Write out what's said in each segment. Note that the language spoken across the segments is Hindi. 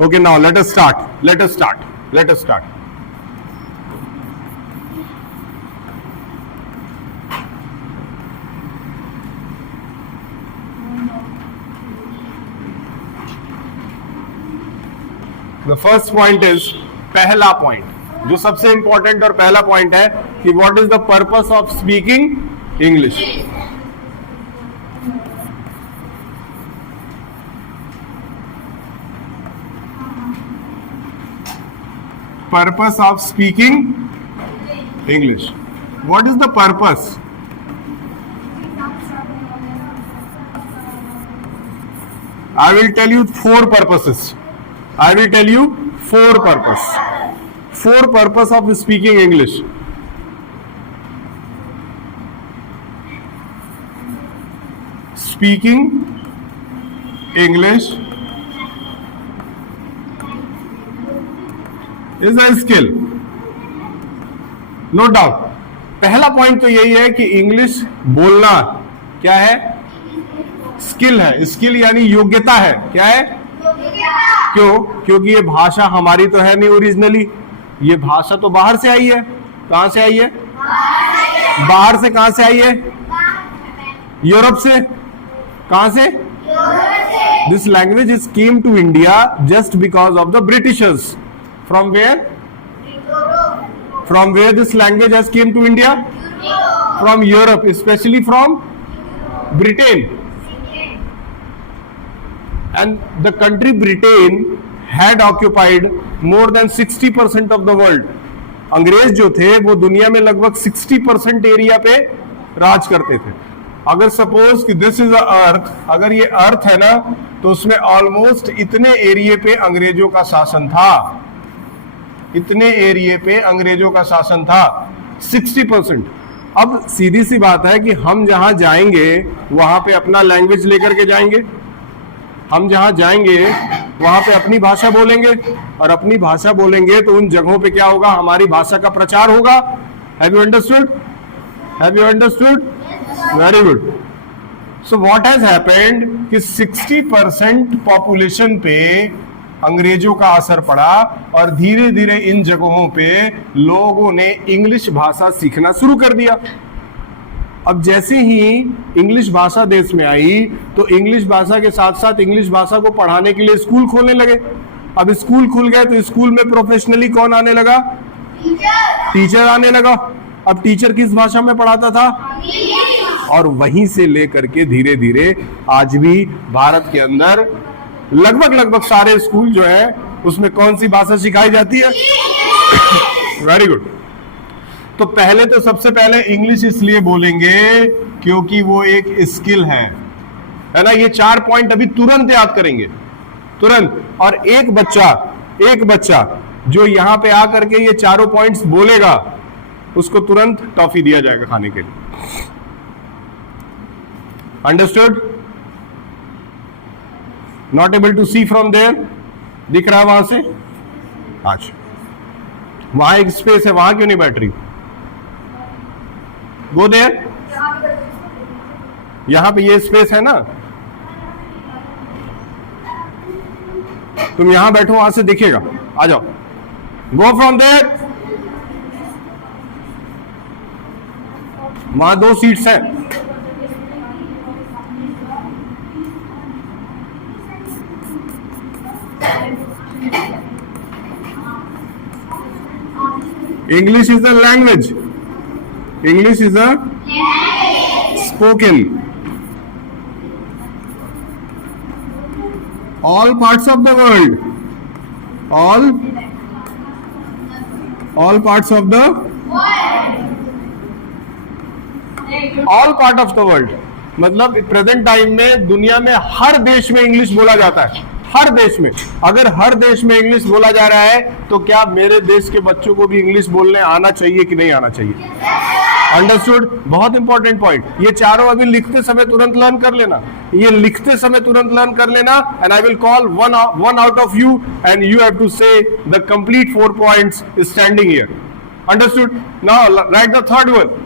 Okay, now let us start. Let us start. Let us start. The first point is, पहला point जो सबसे इंपॉर्टेंट और पहला पॉइंट है कि what is the purpose of speaking English. Purpose of speaking English. What is the purpose? I will tell you four purposes. I will tell you four purpose. Four purpose of speaking English. Speaking English is a skill. No doubt. पहला पॉइंट तो यही है कि इंग्लिश बोलना क्या है? स्किल है. स्किल यानी योग्यता है. क्या है? क्यों? क्योंकि ये भाषा हमारी तो है नहीं ओरिजिनली. ये भाषा तो बाहर से आई है. कहां से आई है? बाहर से. कहां से आई है? यूरोप से. कहां से? This language is came to India just because of the Britishers. From where? From where this language has came to India? From Europe, especially from Britain. And the country Britain had occupied more than 60% of the world. अंग्रेज जो थे वो दुनिया में लगभग 60% एरिया पे राज करते थे. अगर सपोज कि दिस इज अर्थ, अगर ये अर्थ है ना, तो उसमें ऑलमोस्ट इतने एरिया पे अंग्रेजों का शासन था. इतने एरिया पे अंग्रेजों का शासन था. 60%. अब सीधी सी बात है कि हम जहां जाएंगे वहां पे अपना लैंग्वेज लेकर के जाएंगे. हम जहां जाएंगे वहां पे अपनी भाषा बोलेंगे, और अपनी भाषा बोलेंगे तो उन जगहों पे क्या होगा? हमारी भाषा का प्रचार होगा. Have you understood? Have you understood? Very good. So what has happened कि 60% पॉपुलेशन पे अंग्रेजों का असर पड़ा, और धीरे धीरे इन जगहों पे लोगों ने इंग्लिश भाषा सीखना शुरू कर दिया. अब जैसे ही इंग्लिश भाषा देश में आई तो इंग्लिश भाषा के साथ साथ इंग्लिश भाषा को पढ़ाने के लिए स्कूल खोलने लगे. अब स्कूल खुल गए तो स्कूल में प्रोफेशनली कौन आने लगा? टीचर आने लगा. अब टीचर किस भाषा में पढ़ाता था? और वहीं से लेकर के धीरे धीरे आज भी भारत के अंदर लगभग सारे स्कूल जो है उसमें कौन सी भाषा सिखाई जाती है? Very good. तो पहले तो सबसे पहले इंग्लिश इसलिए बोलेंगे क्योंकि वो एक स्किल है ना. ये 4 पॉइंट अभी तुरंत याद करेंगे, तुरंत. और एक बच्चा जो यहां पे आकर के ये चारों पॉइंट्स बोलेगा उसको तुरंत टॉफी दिया जाएगा खाने के लिए. Understood? Not able to see from there? दिख रहा है वहां से? अच्छा, वहां एक स्पेस है, वहां क्यों नहीं बैठ रही? Go there. यहां पे ये स्पेस है ना, तुम यहां बैठो, वहां से दिखेगा. आ जाओ. Go from there. वहां 2 सीट्स हैं. English is a language. English is a spoken. All parts of the world. All parts of the all part of the world. मतलब प्रेजेंट टाइम में दुनिया में हर देश में इंग्लिश बोला जाता है. हर देश में. अगर हर देश में इंग्लिश बोला जा रहा है तो क्या मेरे देश के बच्चों को भी इंग्लिश बोलने आना चाहिए कि नहीं आना चाहिए? अंडरस्टूड? बहुत इंपॉर्टेंट पॉइंट. ये चारों अभी लिखते समय तुरंत लर्न कर लेना. ये लिखते समय तुरंत लर्न कर लेना. And I will call one out of you and you have to say the complete 4 points standing here. Understood? Now write the third one.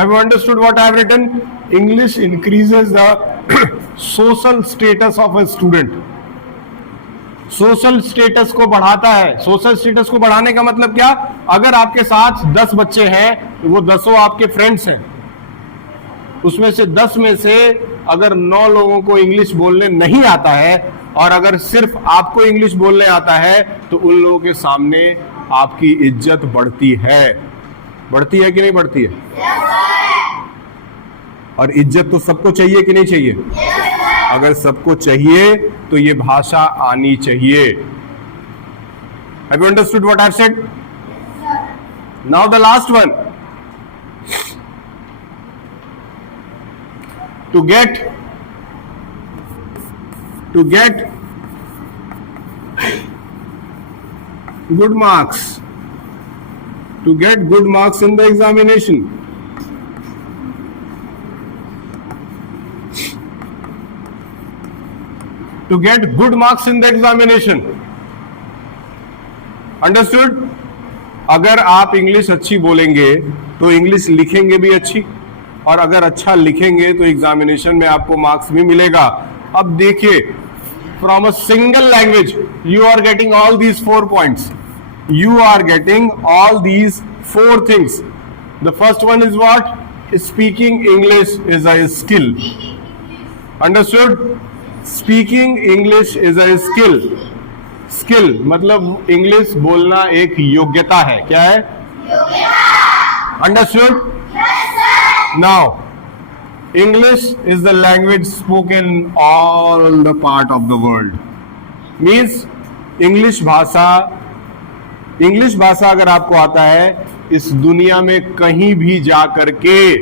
Have you understood what I have written? English increases the social status of a student. Social status को बढ़ाता है. सोशल स्टेटस को बढ़ाने का मतलब क्या? अगर आपके साथ 10 बच्चे हैं तो वो 10 आपके फ्रेंड्स हैं. उसमें से 10 में से अगर 9 लोगों को इंग्लिश बोलने नहीं आता है और अगर सिर्फ आपको इंग्लिश बोलने आता है तो उन लोगों के सामने आपकी इज्जत बढ़ती है. बढ़ती है कि नहीं बढ़ती है? और इज्जत तो सबको चाहिए कि नहीं चाहिए? अगर सबको चाहिए तो ये भाषा आनी चाहिए. Have you understood what I've said? Now the last one. To get good marks. To get good marks in the examination. To get good marks in the examination. Understood? अगर आप इंग्लिश अच्छी बोलेंगे तो इंग्लिश लिखेंगे भी अच्छी, और अगर अच्छा लिखेंगे तो एग्जामिनेशन में आपको मार्क्स भी मिलेगा. अब देखिए, from a single language you are getting all these 4 points. You are getting all these 4 things. The first one is what? Speaking English is a skill. Understood? Speaking English is a skill. Skill मतलब इंग्लिश बोलना एक योग्यता है. क्या है? योग्यता. Understood? Yes, sir. Now, English is the language spoken in all the part of the world. Means English भाषा अगर आपको आता है, इस दुनिया में कहीं भी जा करके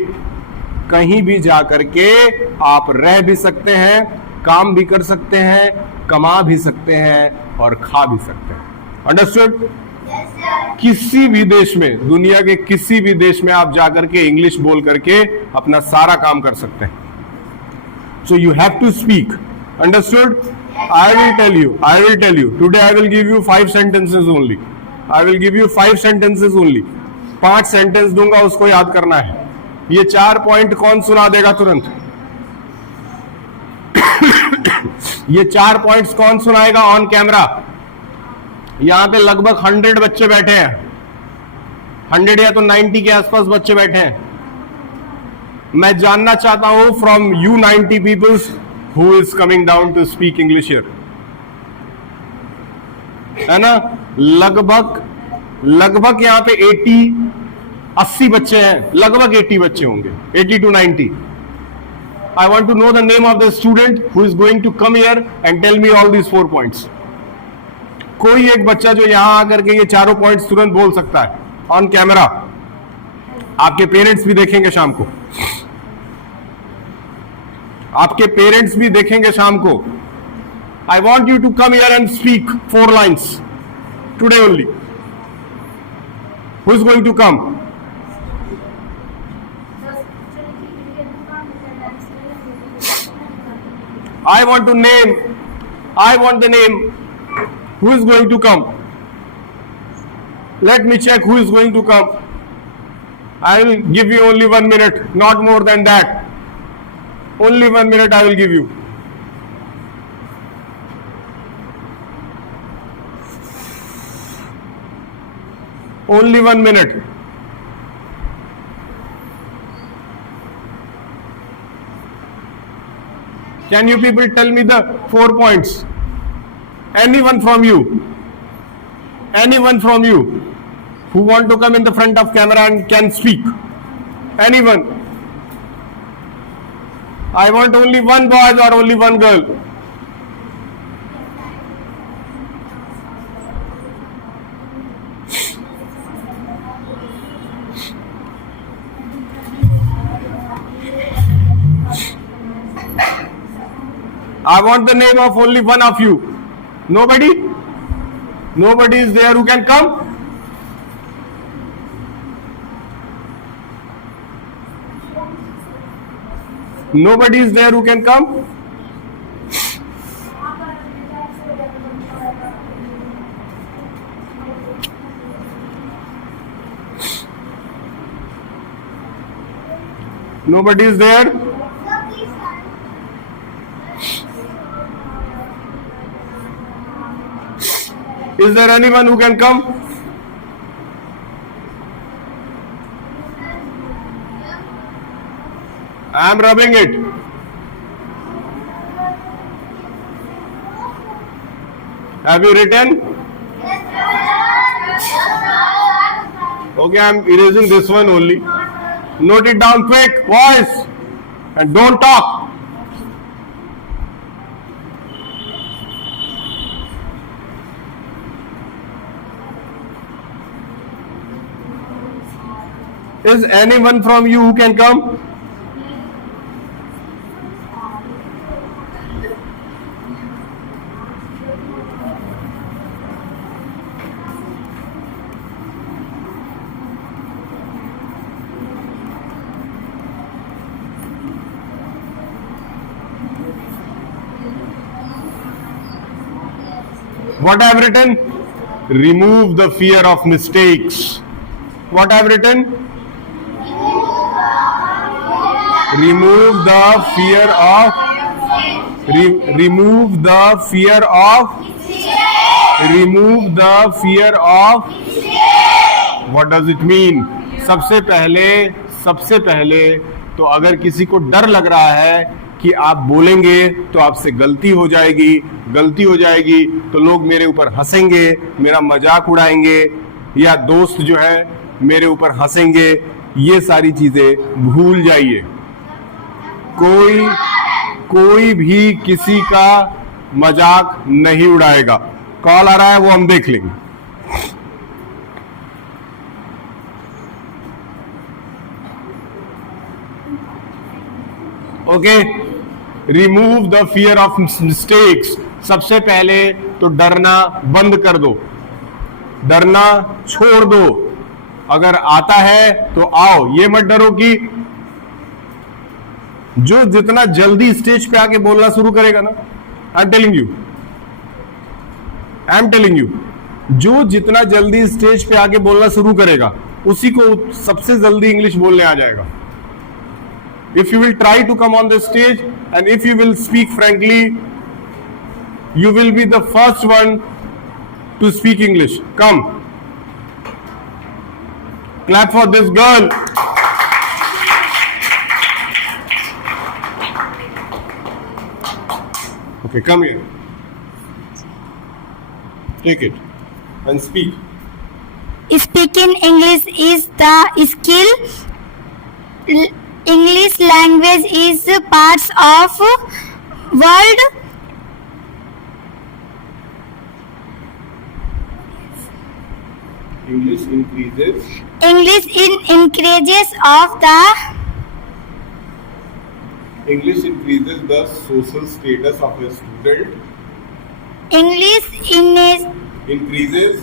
आप रह भी सकते हैं, काम भी कर सकते हैं, कमा भी सकते हैं और खा भी सकते हैं. अंडरस्टूड? किसी भी देश में, दुनिया के किसी भी देश में आप जाकर के इंग्लिश बोल करके अपना सारा काम कर सकते हैं. So you have to speak. Understood? I will tell you. Today I will give you 5 sentences only. I will give you 5 sentences only. 5 sentence दूंगा, उसको याद करना है. ये 4 पॉइंट कौन सुना देगा तुरंत? ये 4 पॉइंट्स कौन सुनाएगा ऑन कैमरा? यहां पे लगभग 100 बच्चे बैठे हैं. 100 या तो 90 के आसपास बच्चे बैठे हैं. मैं जानना चाहता हूं from you 90 peoples who is coming down to speak English here. है ना? लगभग यहां पे 80 बच्चे हैं. लगभग 80 बच्चे होंगे, 80 to 90. I want to know the name of the student who is going to come here and tell me all these 4 points. कोई एक बच्चा जो यहां आकर के ये 4 पॉइंट्स तुरंत बोल सकता है ऑन कैमरा. आपके पेरेंट्स भी देखेंगे शाम को. आपके पेरेंट्स भी देखेंगे शाम को. I want you to come here and speak 4 lines today only. Who is going to come? I want the name. Who is going to come? Let me check who is going to come. I will give you only 1 minute, not more than that. Only 1 minute I will give you. Only 1 minute. Can you people tell me the 4 points? Anyone from you who want to come in the front of camera and can speak? Anyone? I want only 1 boy or only 1 girl. I want the name of only one of you. Nobody? Nobody is there who can come? Nobody is there who can come? Nobody is there. Is there anyone who can come? I am rubbing it. Have you written? Okay, I am erasing this one only. Note it down quick, voice, and don't talk. Is anyone from you who can come? What I have written? Remove the fear of mistakes. What I have written? Remove the fear of remove the fear of remove the fear of. What does it mean? सबसे पहले तो अगर किसी को डर लग रहा है कि आप बोलेंगे तो आपसे गलती हो जाएगी तो लोग मेरे ऊपर हंसेंगे, मेरा मजाक उड़ाएंगे, या दोस्त जो है मेरे ऊपर हंसेंगे, ये सारी चीजें भूल जाइए। कोई भी किसी का मजाक नहीं उड़ाएगा। कॉल आ रहा है, वो हम देख लेंगे। Okay, remove the fear of mistakes. सबसे पहले तो डरना बंद कर दो, डरना छोड़ दो। अगर आता है तो आओ, ये मत डरो कि जो जितना जल्दी स्टेज पे आके बोलना शुरू करेगा ना, आई एम टेलिंग यू, जो जितना जल्दी स्टेज पे आके बोलना शुरू करेगा उसी को सबसे जल्दी इंग्लिश बोलने आ जाएगा। If you will try to come on the stage and if you will speak frankly, you will be the first one to speak English. Come. Clap for this girl. Okay, come here. Take it and speak. Speaking English is the skill. English language is parts of world. English increases of the English increases the social status of a student. English Increases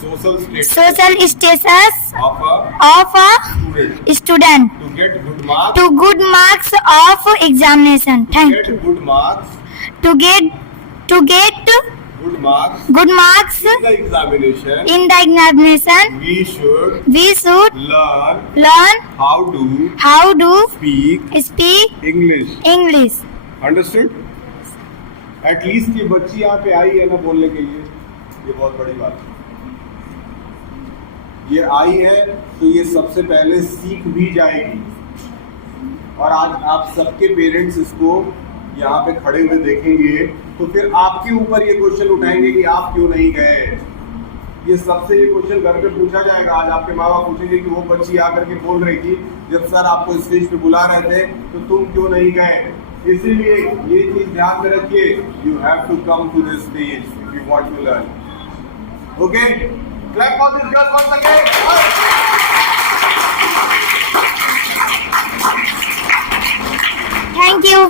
social status of a student to get good marks. to good marks of examination. Thank Get you. good marks. To get Good marks good marks in the examination. We should Learn learn how to speak English. Understood? At least ये बच्ची यहाँ पे आई है ना बोलने के लिए, ये बहुत बड़ी बात है। ये आई है तो ये सबसे पहले सीख भी जाएगी। और आज आप सबके पेरेंट्स इसको यहाँ पे खड़े हुए देखेंगे तो फिर आपके ऊपर ये क्वेश्चन उठाएंगे कि आप क्यों नहीं गए। ये सबसे ये क्वेश्चन घर पे पूछा जाएगा। आज आपके माँ बाप पूछेंगे कि वो बच्ची आकर के बोल रही थी जब सर आपको स्टेज पे बुला रहे थे तो तुम क्यों नहीं गए। इसीलिए ये चीज ध्यान में रखिए, you have to come to this stage if you want to learn. Okay, clap for this girl once again. Thank you.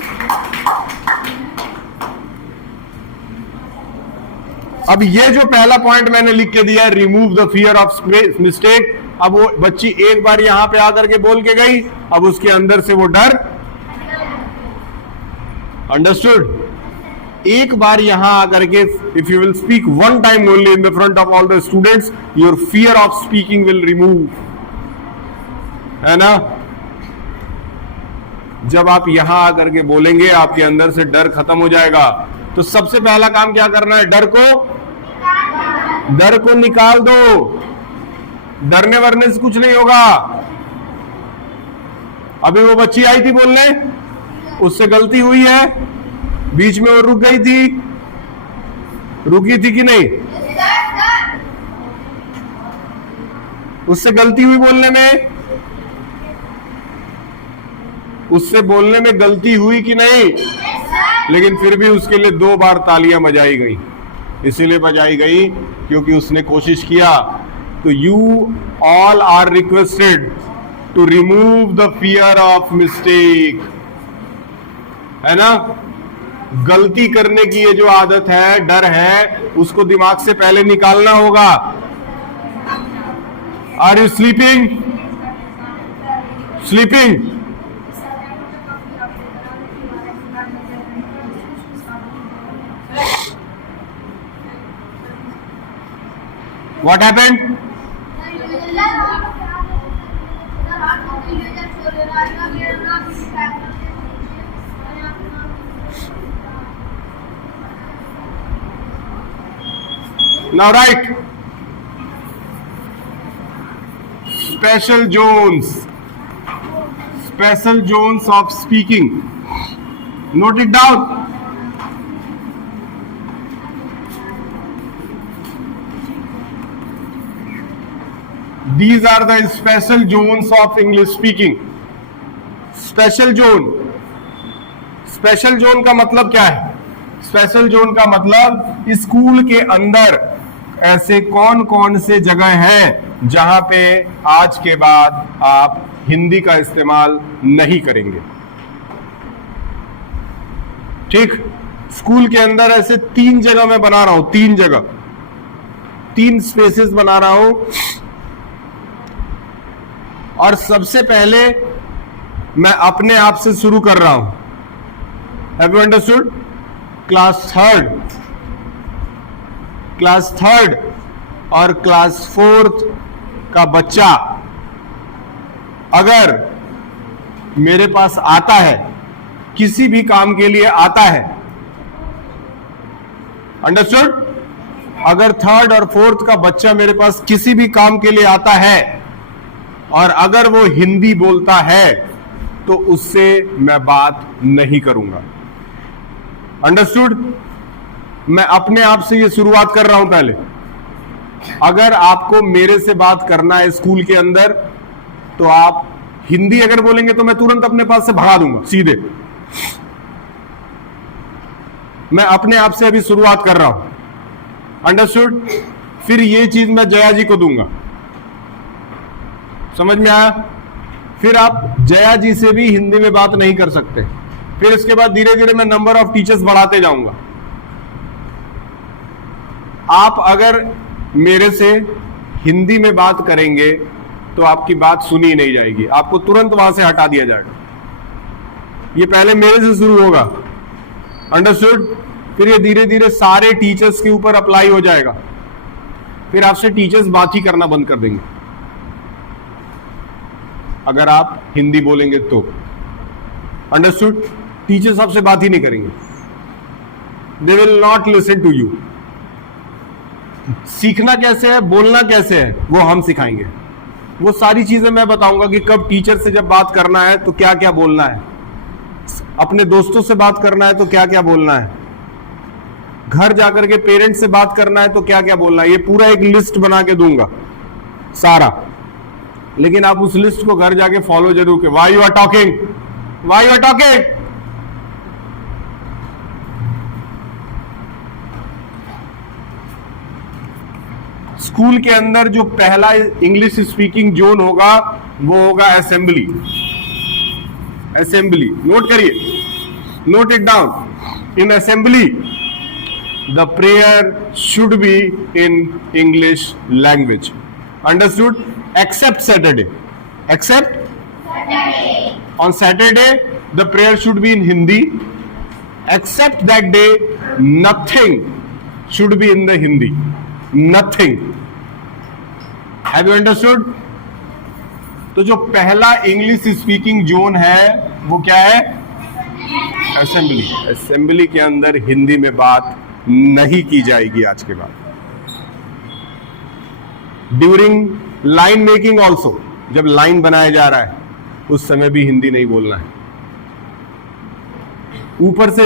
अब ये जो पहला पॉइंट मैंने लिख के दिया है, remove the fear of mistake. अब वो बच्ची एक बार यहां पे आकर के बोल के गई, अब उसके अंदर से वो डर, अंडरस्टूड। एक बार यहां आकर के if you will speak one time only in the front of all the students, your fear of speaking will remove, है ना। जब आप यहां आकर के बोलेंगे आपके अंदर से डर खत्म हो जाएगा। तो सबसे पहला काम क्या करना है? डर को निकाल दो। डरने वरने से कुछ नहीं होगा। अभी वो बच्ची आई थी बोलने, उससे गलती हुई है, बीच में वो रुक गई थी, रुकी थी कि नहीं? उससे गलती हुई बोलने में, उससे बोलने में गलती हुई कि नहीं? लेकिन फिर भी उसके लिए 2 बार तालियां बजाई गई। इसीलिए बजाई गई क्योंकि उसने कोशिश किया। तो you all are requested to remove the fear of mistake, है ना? गलती करने की ये जो आदत है, डर है, उसको दिमाग से पहले निकालना होगा। Are you sleeping? Sleeping? What happened? Now write special zones. Special zones of speaking. Note it down. These are the special zones of English speaking. Special zone. Special zone का मतलब क्या है? स्पेशल जोन का मतलब स्कूल के अंदर ऐसे कौन कौन से जगह हैं जहां पे आज के बाद आप हिंदी का इस्तेमाल नहीं करेंगे। ठीक, स्कूल के अंदर ऐसे 3 जगह मैं बना रहा हूं, 3 जगह, 3 स्पेसेस बना रहा हूं। और सबसे पहले मैं अपने आप से शुरू कर रहा हूं। Have you understood? Class 3rd और क्लास 4th का बच्चा अगर मेरे पास आता है, किसी भी काम के लिए आता है, अंडरस्टूड? अगर 3rd और 4th का बच्चा मेरे पास किसी भी काम के लिए आता है और अगर वो हिंदी बोलता है तो उससे मैं बात नहीं करूंगा। अंडरस्टूड? मैं अपने आप से ये शुरुआत कर रहा हूं पहले। अगर आपको मेरे से बात करना है स्कूल के अंदर तो आप हिंदी अगर बोलेंगे तो मैं तुरंत अपने पास से भगा दूंगा सीधे। मैं अपने आप से अभी शुरुआत कर रहा हूं। अंडरस्टूड? फिर ये चीज मैं जया जी को दूंगा। समझ में आया? फिर आप जया जी से भी हिंदी में बात नहीं कर सकते। फिर इसके बाद धीरे धीरे मैं नंबर ऑफ टीचर्स बढ़ाते जाऊंगा। आप अगर मेरे से हिंदी में बात करेंगे तो आपकी बात सुनी नहीं जाएगी, आपको तुरंत वहां से हटा दिया जाएगा। ये पहले मेरे से शुरू होगा। अंडरस्टूड? फिर ये धीरे धीरे सारे टीचर्स के ऊपर अप्लाई हो जाएगा। फिर आपसे टीचर्स बात ही करना बंद कर देंगे अगर आप हिंदी बोलेंगे तो। अंडरस्टूड? टीचर्स आपसे बात ही नहीं करेंगे। They will not listen to you. सीखना कैसे है, बोलना कैसे है, वो हम सिखाएंगे। वो सारी चीजें मैं बताऊंगा कि कब टीचर से जब बात करना है तो क्या क्या बोलना है, अपने दोस्तों से बात करना है तो क्या क्या बोलना है, घर जाकर के पेरेंट्स से बात करना है तो क्या क्या बोलना है। ये पूरा एक लिस्ट बना के दूंगा सारा। लेकिन आप उस लिस्ट को घर जाके फॉलो जरूर करें। Why you are talking, why you are talking. School के अंदर जो पहला इंग्लिश स्पीकिंग जोन होगा वो होगा असेंबली। असेंबली नोट करिए, note it down. In assembly the prayer should be in English language. Understood? Except Saturday. Except Saturday. On Saturday, the prayer should be in Hindi. Except that day, nothing should be in the Hindi. Nothing. Have you understood? तो जो पहला इंग्लिश स्पीकिंग जोन है वो क्या है? असेंबली। असेंबली के अंदर हिंदी में बात नहीं की जाएगी आज के बाद। ड्यूरिंग लाइन मेकिंग ऑल्सो, जब लाइन बनाया जा रहा है उस समय भी हिंदी नहीं बोलना है। ऊपर से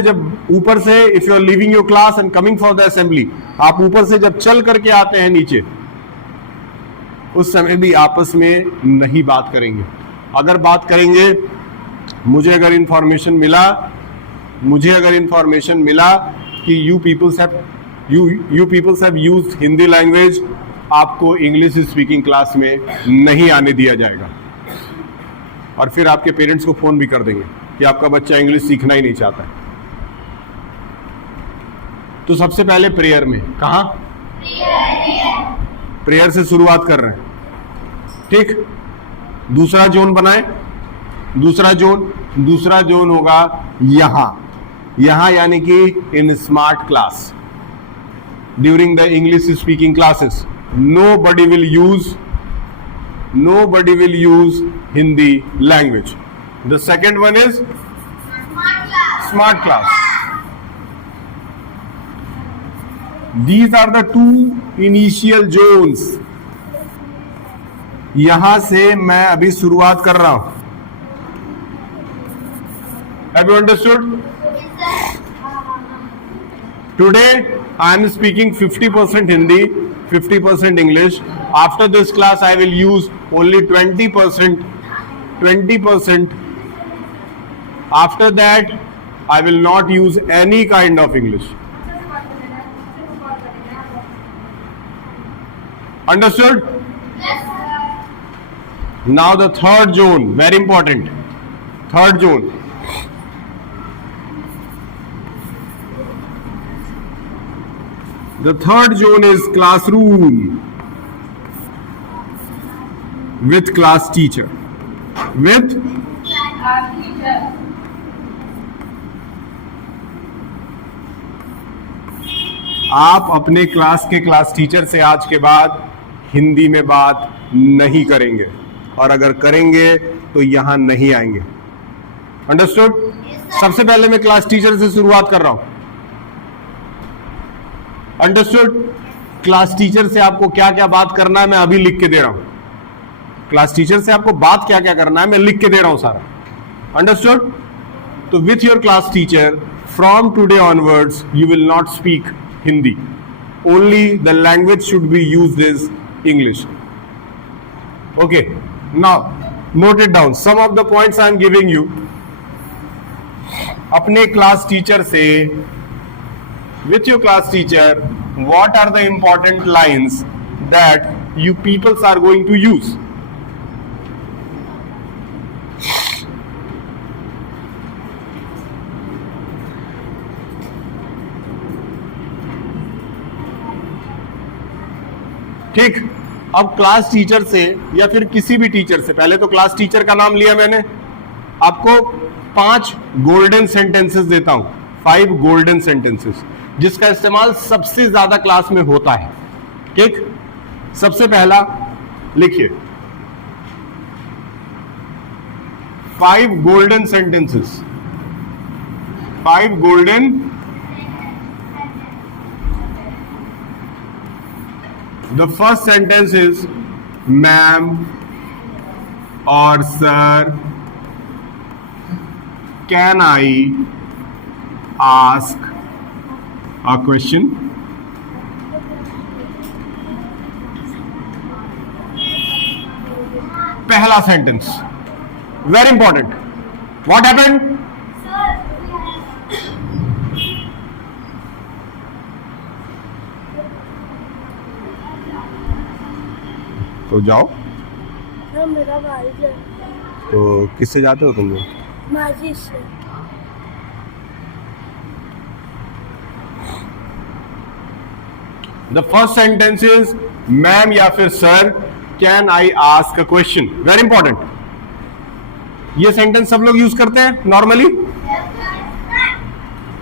if you are leaving your class and coming for the assembly, आप ऊपर से जब चल करके आते हैं नीचे, उस समय भी आपस में नहीं बात करेंगे। अगर बात करेंगे, मुझे अगर इंफॉर्मेशन मिला कि you peoples have used Hindi language, आपको इंग्लिश स्पीकिंग क्लास में नहीं आने दिया जाएगा। और फिर आपके पेरेंट्स को फोन भी कर देंगे कि आपका बच्चा इंग्लिश सीखना ही नहीं चाहता है। तो सबसे पहले प्रेयर में, कहां? प्रेयर से शुरुआत कर रहे हैं, ठीक। दूसरा जोन बनाए। दूसरा जोन होगा यहां यानी कि in smart class, during the English speaking classes nobody will use Hindi language. The second one is smart class. These are the two initial zones. यहां से मैं अभी शुरुआत कर रहा हूं। Have you understood? Today I am speaking 50% Hindi, 50% English. After this class I will use only 20%. After that I will not use any kind of English. Understood? Yes, sir. Now the third zone, very important. Third zone. The third zone is classroom with class teacher. आप अपने क्लास के क्लास टीचर से आज के बाद हिंदी में बात नहीं करेंगे, और अगर करेंगे तो यहां नहीं आएंगे। अंडरस्टूड? सबसे पहले मैं क्लास टीचर से शुरुआत कर रहा हूं। अंडरस्टूड? क्लास टीचर से आपको क्या क्या बात करना है मैं अभी लिख के दे रहा हूं। क्लास टीचर से आपको बात क्या क्या करना है मैं लिख के दे रहा हूं सारा। अंडरस्टूड? तो with your class teacher from today onwards you will not speak Hindi, only the language should be used is English. Okay, now note it down some of the points I am giving you. अपने क्लास टीचर से, with your class teacher, what are the important lines that you peoples are going to use? ठीक। अब क्लास टीचर से या फिर किसी भी टीचर से, पहले तो क्लास टीचर का नाम लिया मैंने, आपको 5 गोल्डन सेंटेंसेस देता हूं, 5 गोल्डन सेंटेंसेस जिसका इस्तेमाल सबसे ज्यादा क्लास में होता है। ठीक, सबसे पहला लिखिए 5 golden sentences, 5 golden the first sentence is ma'am और sir, can I ask a question? पहला sentence very important. What happened? तो जाओ। मेरा भाई है। तो किससे जाते हो तुम लोग? माजी से। The first sentence is ma'am या फिर sir, can I ask a question. Very important. ये सेंटेंस सब लोग यूज करते हैं नॉर्मली।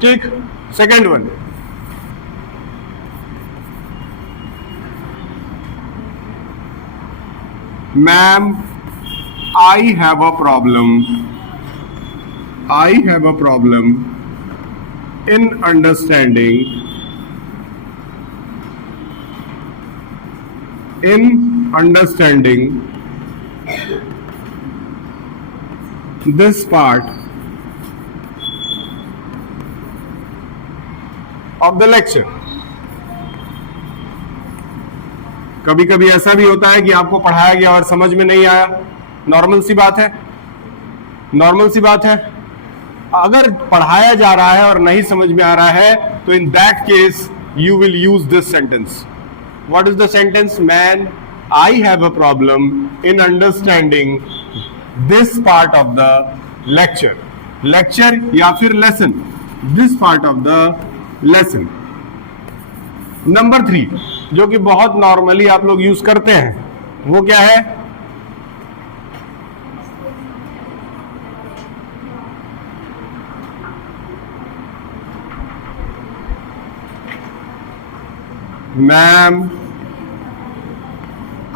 ठीक। Second one, ma'am I have a problem. I have a problem in understanding this part of the lecture. कभी कभी ऐसा भी होता है कि आपको पढ़ाया गया और समझ में नहीं आया. नॉर्मल सी बात है, नॉर्मल सी बात है. अगर पढ़ाया जा रहा है और नहीं समझ में आ रहा है तो in that case you will use this sentence. What is the sentence? Man, I have a problem in understanding this part of the lecture. Lecture या फिर lesson, this part of the lesson. Number 3 जो कि बहुत नॉर्मली आप लोग यूज करते हैं, वो क्या है? Ma'am,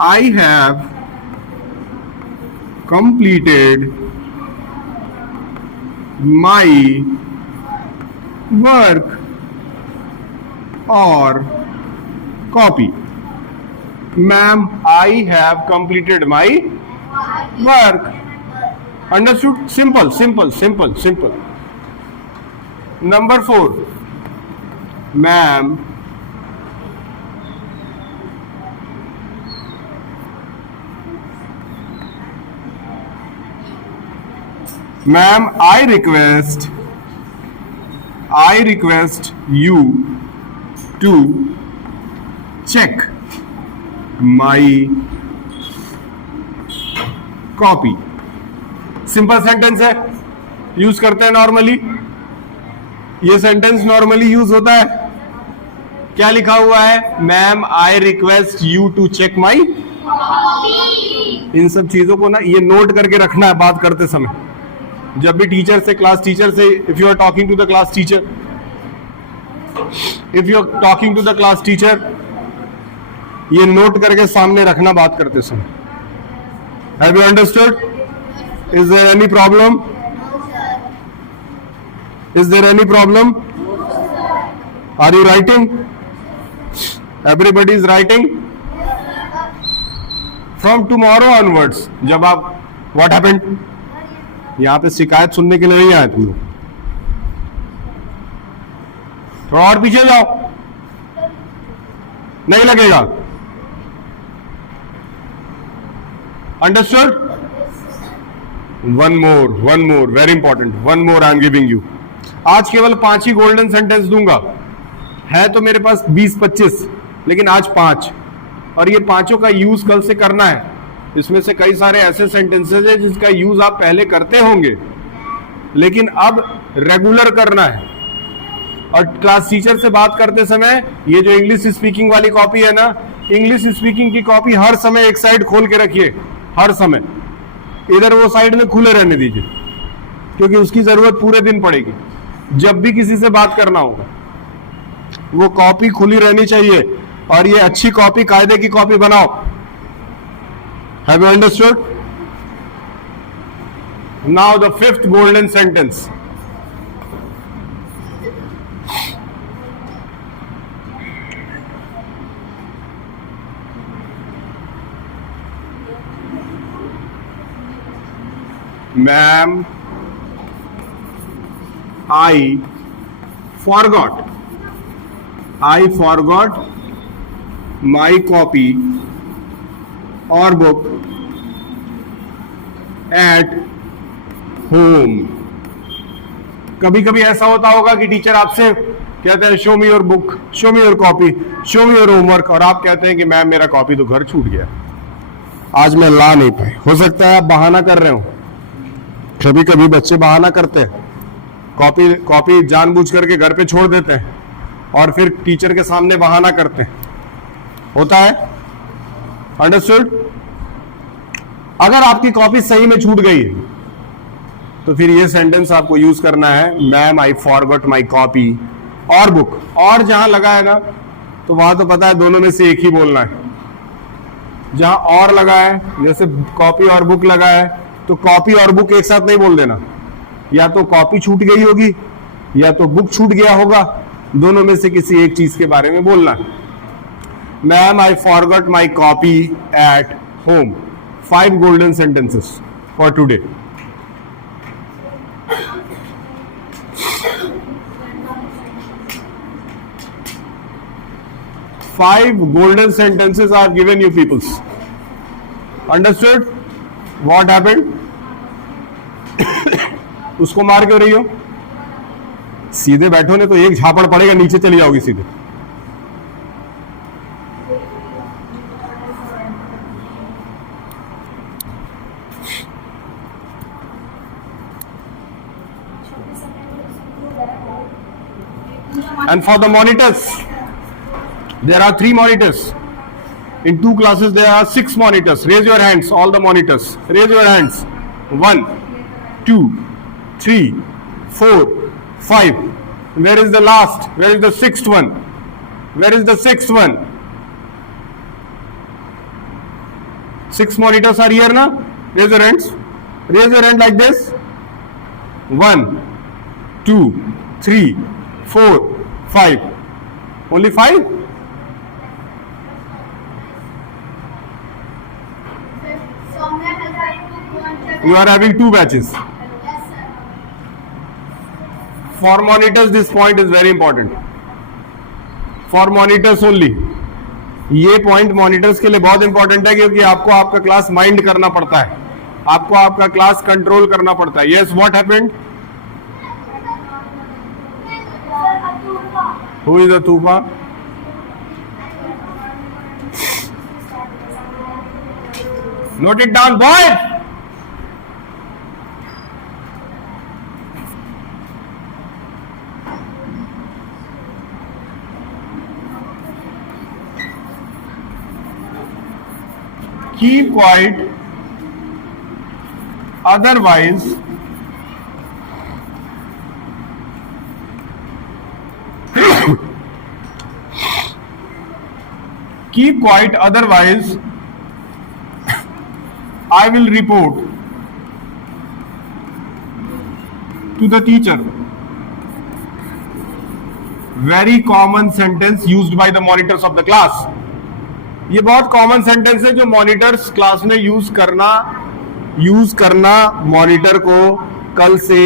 I have completed my work or copy. Ma'am, I have completed my work. Understood? Simple, simple, simple, simple. Number 4. Ma'am, Ma'am, I request you to check my copy. Simple sentence है, यूज करते हैं नॉर्मली. ये सेंटेंस नॉर्मली यूज होता है. क्या लिखा हुआ है? Ma'am, I request you to check my. इन सब चीजों को ना ये नोट करके रखना है बात करते समय. जब भी टीचर से, क्लास टीचर से, if you are talking to the class teacher, ये नोट करके सामने रखना बात करते समय. Have you understood? Is there any problem? Is there any problem? Are you writing? Everybody is writing? From tomorrow onwards, जब आप, व्हाट हैपेंड? यहां पे शिकायत सुनने के लिए नहीं आए तुम लोग. थोड़ा और पीछे जाओ, नहीं लगेगा. Understood? One more very important, one more I am giving you. आज केवल 5 ही गोल्डन सेंटेंस दूंगा. है तो मेरे पास 20-25, लेकिन आज 5, और ये 5 का यूज कल से करना है. इसमें से कई सारे ऐसे सेंटेंसेस हैं जिसका यूज आप पहले करते होंगे, लेकिन अब रेगुलर करना है. और क्लास टीचर से बात करते समय ये जो इंग्लिश स्पीकिंग वाली कॉपी है ना, इंग्लिश स्पीकिंग की कॉपी हर समय एक साइड खोल के रखिए. हर समय इधर वो साइड में खुले रहने दीजिए, क्योंकि उसकी जरूरत पूरे दिन पड़ेगी. जब भी किसी से बात करना होगा वो कॉपी खुली रहनी चाहिए. और ये अच्छी कॉपी, कायदे की कॉपी बनाओ. Have you understood? Now the 5th golden sentence. Ma'am, I forgot my copy or book at home. कभी कभी ऐसा होता होगा कि टीचर आपसे कहते हैं show me your book, show me your copy, show me your homework, और आप कहते हैं कि मैम मेरा कॉपी तो घर छूट गया, आज मैं ला नहीं पाई. हो सकता है आप बहाना कर रहे हो. कभी कभी बच्चे बहाना करते हैं, कॉपी जानबूझ करके घर पे छोड़ देते हैं और फिर टीचर के सामने बहाना करते हैं. होता है. अंडरस्टूड? अगर आपकी कॉपी सही में छूट गई है तो फिर ये सेंटेंस आपको यूज करना है. Ma'am, I forgot my copy और बुक. और जहां लगा है ना, तो वहां तो पता है दोनों में से एक ही बोलना है. जहां और लगा है, जैसे कॉपी और बुक लगा है, तो कॉपी और बुक एक साथ नहीं बोल देना, या तो कॉपी छूट गई होगी या तो बुक छूट गया होगा, दोनों में से किसी एक चीज के बारे में बोलना। Ma'am I forgot my copy at home. 5 golden sentences for today. Five golden sentences are given you peoples. Understood? What happened? उसको मार क्यों रही हो? सीधे बैठो ने तो एक झापड़ पड़ेगा, नीचे चली जाओगी सीधे। And for the monitors, there are 3 monitors. In 2 classes, there are 6 monitors. Raise your hands, all the monitors. Raise your hands. 1, 2, 3, 4, 5. Where is the last? Where is the 6th one? Where is the 6th one? 6 monitors are here now. Raise your hands. Raise your hand like this. 1, 2, 3, 4, 5. Only 5? You are having 2 batches. For monitors, this point is very important. For monitors only. ये पॉइंट मॉनिटर्स के लिए बहुत इंपॉर्टेंट है, क्योंकि आपको आपका क्लास माइंड करना पड़ता है, आपको आपका क्लास कंट्रोल करना पड़ता है. Yes, what happened? Who is the Tufa? Note it down, boys. Keep quiet, otherwise keep quiet, otherwise I will report to the teacher. Very common sentence used by the monitors of the class. ये बहुत कॉमन सेंटेंस है जो मॉनिटर्स क्लास में यूज करना मॉनिटर को कल से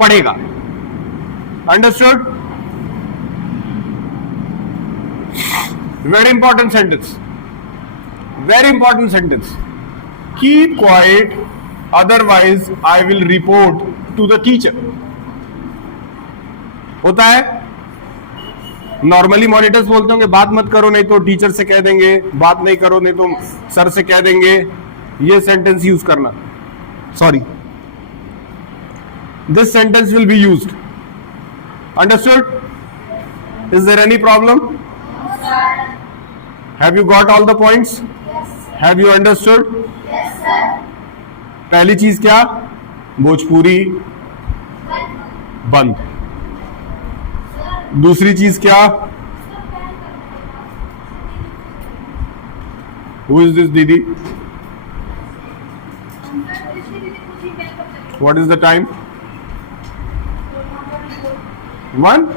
पड़ेगा. Understood? Very important sentence, very important sentence. Keep quiet, otherwise I will report to the teacher. होता है नॉर्मली मॉनिटर्स बोलते होंगे बात मत करो नहीं तो टीचर से कह देंगे, बात नहीं करो नहीं तो सर से कह देंगे. ये सेंटेंस यूज करना. Sorry, this sentence will be used. Understood? Is there any problem? Have you got all the points? Have you understood? पहली चीज क्या? भोजपुरी बंद. दूसरी चीज क्या? Who is this दीदी? What is the time? 1?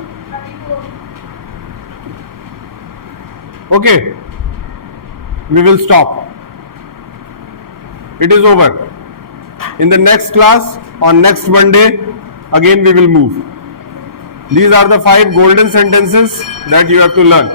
Okay. We will stop. It is over. In the next class, on next Monday, again we will move. These are the 5 golden sentences that you have to learn.